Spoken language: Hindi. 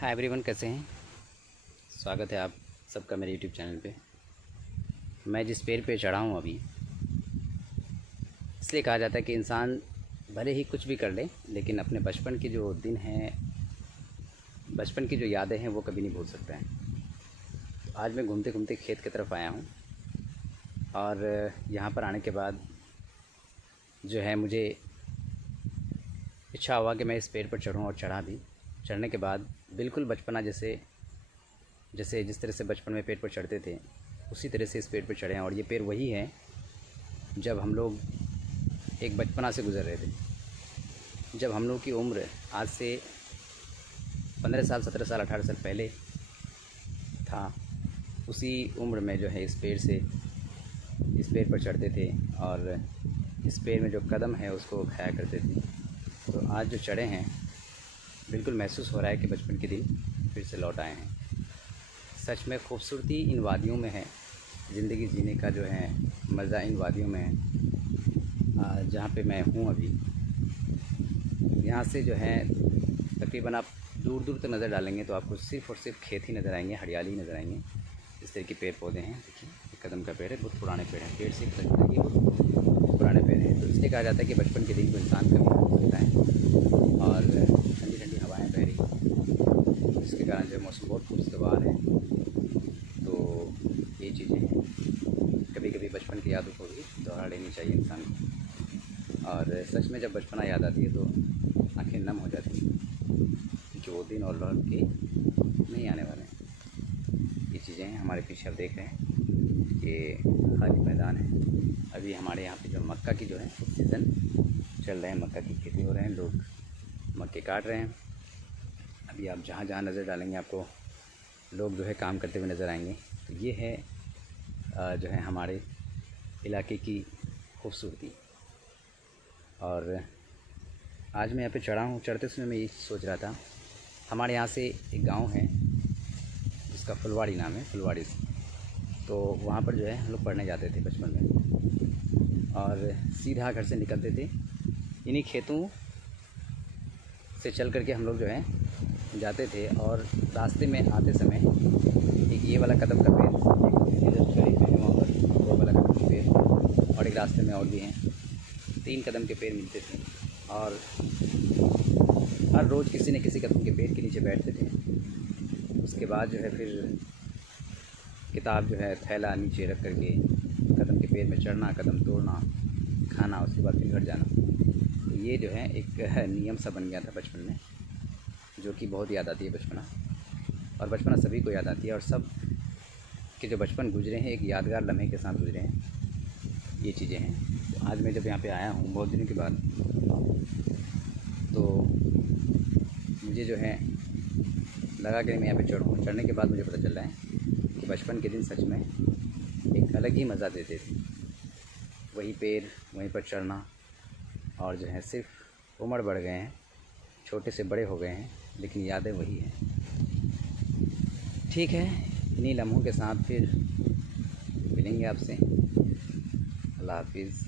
हाय एवरीवन, कैसे हैं। स्वागत है आप सबका मेरे यूट्यूब चैनल पे। मैं जिस पेड़ पे चढ़ा हूँ अभी, इसलिए कहा जाता है कि इंसान भले ही कुछ भी कर ले, लेकिन अपने बचपन के जो दिन हैं, बचपन की जो यादें हैं, वो कभी नहीं भूल सकता है। तो आज मैं घूमते घूमते खेत की तरफ आया हूँ और यहाँ पर आने के बाद जो है मुझे इच्छा हुआ कि मैं इस पेड़ पर चढ़ूँ, और चढ़ा भी। चढ़ने के बाद बिल्कुल बचपना जैसे जिस तरह से बचपन में पेड़ पर चढ़ते थे, उसी तरह से इस पेड़ पर चढ़े हैं। और ये पेड़ वही है जब हम लोग एक बचपना से गुज़र रहे थे, जब हम लोग की उम्र आज से 15 साल, 17 साल, 18 साल पहले था। उसी उम्र में जो है इस पेड़ पर चढ़ते थे और इस पेड़ में जो कदम है उसको खाया करते थे। तो आज जो चढ़े हैं, बिल्कुल महसूस हो रहा है कि बचपन के दिन फिर से लौट आए हैं। सच में खूबसूरती इन वादियों में है, ज़िंदगी जीने का जो है मज़ा इन वादियों में है। जहाँ पे मैं हूँ अभी, यहाँ से जो है तकरीबन आप दूर दूर तक नज़र डालेंगे तो आपको सिर्फ़ और सिर्फ खेत ही नज़र आएंगे, हरियाली नज़र आएंगे। इस तरह के पेड़ पौधे हैं। देखिए, कदम का पेड़ है, बहुत पुराने पेड़ हैं। पेड़ से लगता है कि बहुत पुराने पेड़ हैं। तो इसलिए कहा जाता है कि बचपन के दिन को इंसान कभी नहीं भूल सकता है। और ठंडी ठंडी हवाएँ बह रही, जिसके कारण जो मौसम बहुत खुशगवार है। तो ये चीज़ें हैं, कभी कभी बचपन की यादों को भी दोहरा लेनी चाहिए इंसान को। और सच में जब बचपना याद आती है तो आंखें नम हो जाती हैं, जो दिन और लौट के नहीं आने वाले हैं। ये चीज़ें हैं हमारे पीछे, आप देख रहे हैं कि खाली मैदान है। अभी हमारे यहाँ पे जो मक्का की जो है सीज़न चल रहे हैं, मक्का की खेती हो रहे हैं, लोग मक्के काट रहे हैं। अभी आप जहाँ जहाँ नज़र डालेंगे आपको लोग जो है काम करते हुए नज़र आएंगे। तो ये है जो है हमारे इलाके की खूबसूरती। और आज मैं यहाँ पे चढ़ा हूँ। चढ़ते समय मैं ये सोच रहा था, हमारे यहाँ से एक गांव है जिसका फुलवाड़ी नाम है, फुलवाड़ी से। तो वहाँ पर जो है हम लोग पढ़ने जाते थे बचपन में, और सीधा घर से निकलते थे। इन्हीं खेतों से चल करके हम लोग जो है जाते थे। और रास्ते में आते समय एक ये वाला कदम का पेड़, एक इधर करीब में वहाँ पर वो वाला कदम का पेड़, और एक रास्ते में और भी हैं, 3 कदम के पेड़ मिलते थे। और हर रोज़ किसी न किसी कदम के पेड़ के नीचे बैठते थे। उसके बाद जो है फिर किताब जो है थैला नीचे रख करके कदम के पेड़ में चढ़ना, कदम तोड़ना, खाना, उसके बाद फिर घर जाना। तो ये जो है एक नियम सा बन गया था बचपन में, जो कि बहुत याद आती है बचपना। और बचपना सभी को याद आती है, और सब के जो बचपन गुजरे हैं एक यादगार लम्हे के साथ गुजरे हैं। ये चीज़ें हैं। तो आज मैं जब यहाँ पे आया हूँ बहुत दिनों के बाद, तो मुझे जो है लगा कि मैं यहाँ पे चढ़ूँ। चढ़ने के बाद मुझे पता चल रहा है कि बचपन के दिन सच में एक अलग ही मज़ा देते थे। वही पेड़, वहीं पर चढ़ना, और जो है सिर्फ उम्र बढ़ गए हैं, छोटे से बड़े हो गए हैं, लेकिन यादें वही हैं। ठीक है, इन्हीं लम्हों के साथ फिर मिलेंगे आपसे। अल्लाह हाफिज़।